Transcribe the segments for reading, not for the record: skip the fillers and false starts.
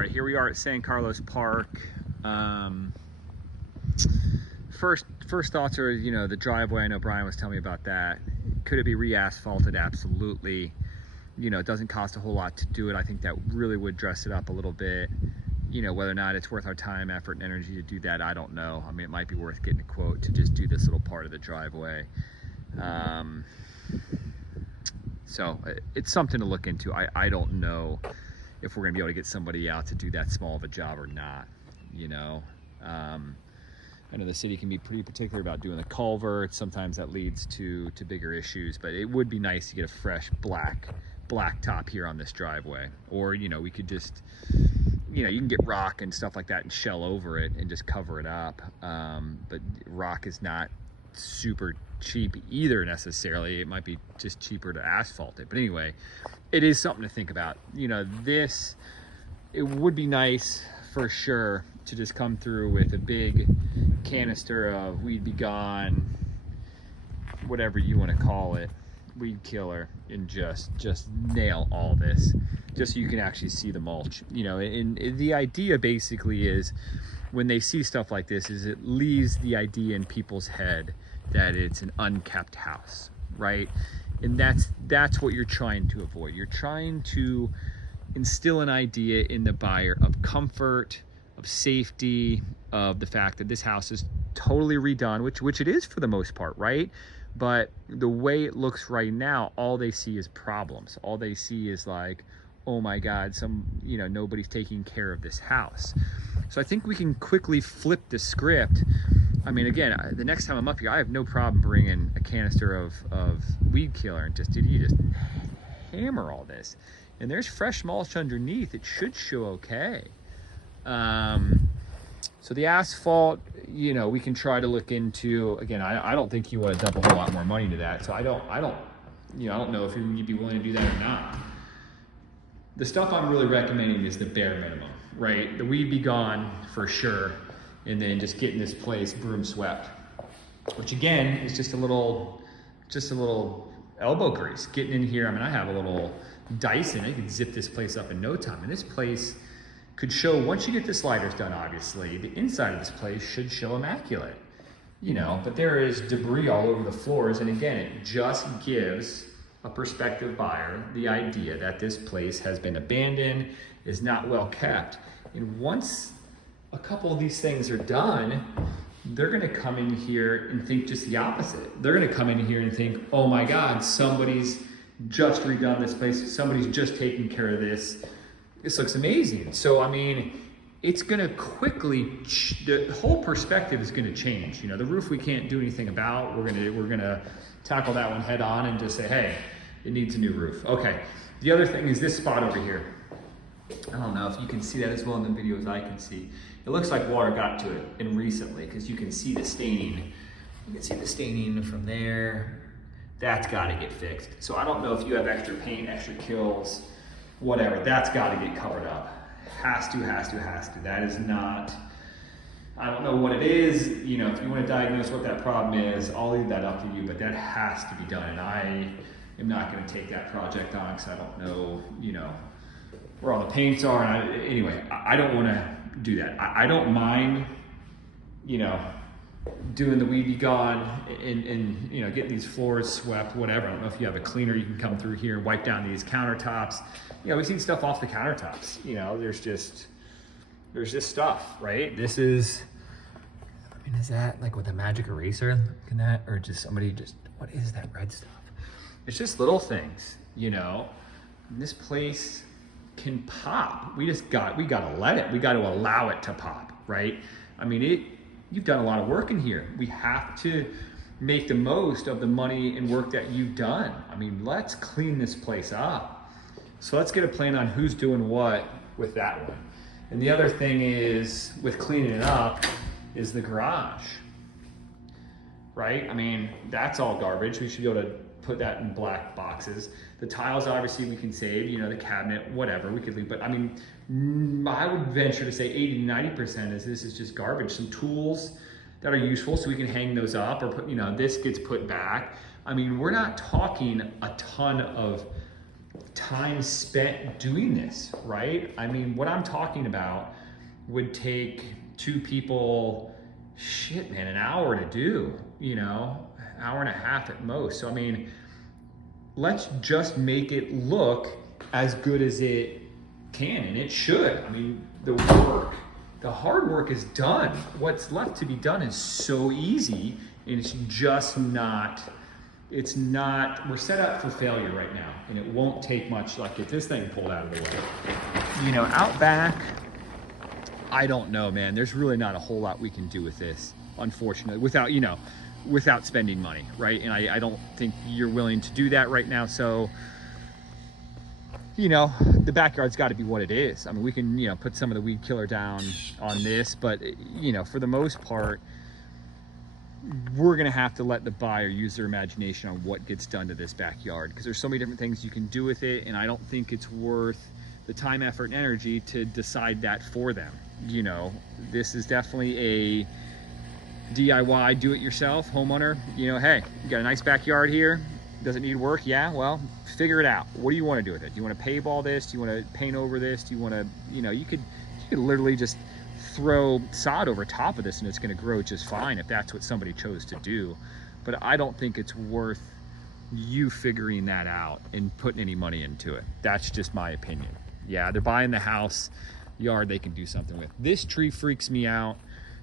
right, here we are at San Carlos Park. First thoughts are, the driveway. I know Brian was telling me about that. Could it be re-asphalted? Absolutely. It doesn't cost a whole lot to do it. I think that really would dress it up a little bit. Whether or not it's worth our time, effort, and energy to do that, I don't know. I mean, it might be worth getting a quote to just do this little part of the driveway. So it's something to look into. I don't know if we're gonna be able to get somebody out to do that small of a job or not. I know the city can be pretty particular about doing the culvert. Sometimes that leads to bigger issues, but it would be nice to get a fresh black top here on this driveway. Or, we could just, you can get rock and stuff like that and shell over it and just cover it up. But rock is not super cheap either necessarily. It might be just cheaper to asphalt it. But anyway, it is something to think about. It would be nice for sure to just come through with a big canister of Weed B Gon, whatever you want to call it, weed killer, and just nail all this, just so you can actually see the mulch. And the idea basically is, when they see stuff like this, is it leaves the idea in people's head that it's an unkept house, right? And that's what you're trying to avoid. You're trying to instill an idea in the buyer of comfort, of safety, of the fact that this house is totally redone, which it is for the most part, right? But the way it looks right now, all they see is problems. All they see is like, oh my God, nobody's taking care of this house. So I think we can quickly flip the script. I mean, again, the next time I'm up here, I have no problem bringing a canister of weed killer and just hammer all this. And there's fresh mulch underneath. It should show okay. So the asphalt, we can try to look into. Again, I don't think you want to dump a whole lot more money into that. So I don't know if you'd be willing to do that or not. The stuff I'm really recommending is the bare minimum, right? The Weed B Gon for sure, and then just getting this place broom swept, which again is just a little elbow grease. Getting in here, I mean, I have a little Dyson. I can zip this place up in no time, and this place could show, once you get the sliders done, obviously, the inside of this place should show immaculate, but there is debris all over the floors. And again, it just gives a prospective buyer the idea that this place has been abandoned, is not well kept. And once a couple of these things are done, they're gonna come in here and think just the opposite. They're gonna come in here and think, oh my God, somebody's just redone this place. Somebody's just taking care of this. This looks amazing. So, I mean, it's gonna quickly, the whole perspective is gonna change. The roof we can't do anything about. We're gonna tackle that one head on and just say, hey, it needs a new roof. Okay, the other thing is this spot over here. I don't know if you can see that as well in the video as I can see. It looks like water got to it, and recently, because you can see the staining. You can see the staining from there. That's gotta get fixed. So I don't know if you have extra paint, extra kills, whatever, that's got to get covered up. Has to. That is not, I don't know what it is. If you want to diagnose what that problem is, I'll leave that up to you, but that has to be done. And I am not going to take that project on because I don't know, where all the paints are. And anyway, I don't want to do that. I don't mind, doing the Weed B Gon and getting these floors swept, whatever. I don't know if you have a cleaner, you can come through here and wipe down these countertops. We've seen stuff off the countertops. There's just stuff, right? This is, is that like with a magic eraser? Looking at, or just somebody what is that red stuff? It's just little things, and this place can pop. We gotta let it. We got to allow it to pop, right? You've done a lot of work in here. We have to make the most of the money and work that you've done. Let's clean this place up. So let's get a plan on who's doing what with that one. And the other thing is, with cleaning it up, is the garage, right? That's all garbage. We should be able to put that in black boxes. The tiles, obviously, we can save, the cabinet, whatever, we could leave. But I would venture to say 80 to 90% is this is just garbage. Some tools that are useful so we can hang those up, or put, this gets put back. We're not talking a ton of time spent doing this, right? I mean, what I'm talking about would take two people, shit, man, an hour to do, hour and a half at most. So, I mean, let's just make it look as good as it can, and it should. I mean, the hard work is done. What's left to be done is so easy, and it's just not, we're set up for failure right now, and it won't take much. Like, get this thing pulled out of the way. Out back, I don't know, man. There's really not a whole lot we can do with this, unfortunately, without spending money, right? And I don't think you're willing to do that right now. So, the backyard's got to be what it is. I mean, we can, put some of the weed killer down on this, but, for the most part, we're going to have to let the buyer use their imagination on what gets done to this backyard, because there's so many different things you can do with it, and I don't think it's worth the time, effort, and energy to decide that for them. This is definitely a DIY, do-it-yourself homeowner. Hey, you got a nice backyard here. Does it need work? Yeah, well, figure it out. What do you want to do with it? Do you want to pave all this? Do you want to paint over this? Do you want to, you could literally just throw sod over top of this and it's going to grow just fine if that's what somebody chose to do. But I don't think it's worth you figuring that out and putting any money into it. That's just my opinion. Yeah, they're buying the house, yard they can do something with. This tree freaks me out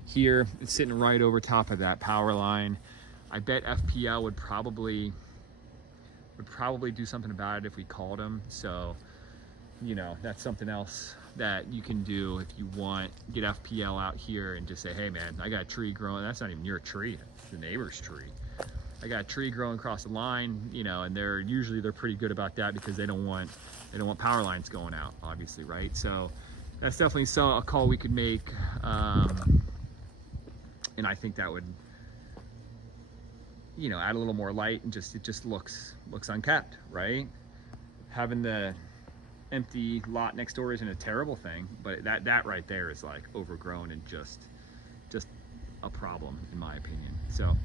here. It's sitting right over top of that power line. I bet FPL would probably do something about it if we called them. So, that's something else that you can do if you want. Get FPL out here and just say, hey man, I got a tree growing. That's not even your tree, it's the neighbor's tree. I got a tree growing across the line, and they're pretty good about that, because they don't want power lines going out, obviously, right? So that's definitely a call we could make, and I think that would, add a little more light, and it just looks unkept, right? Having the empty lot next door isn't a terrible thing, but that right there is like overgrown and just a problem, in my opinion. So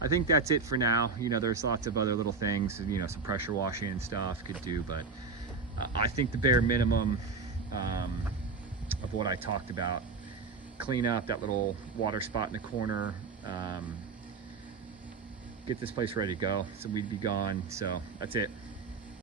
I think that's it for now. There's lots of other little things, some pressure washing and stuff could do, but I think the bare minimum of what I talked about, clean up that little water spot in the corner, get this place ready to go, so we'd be gone. So that's it.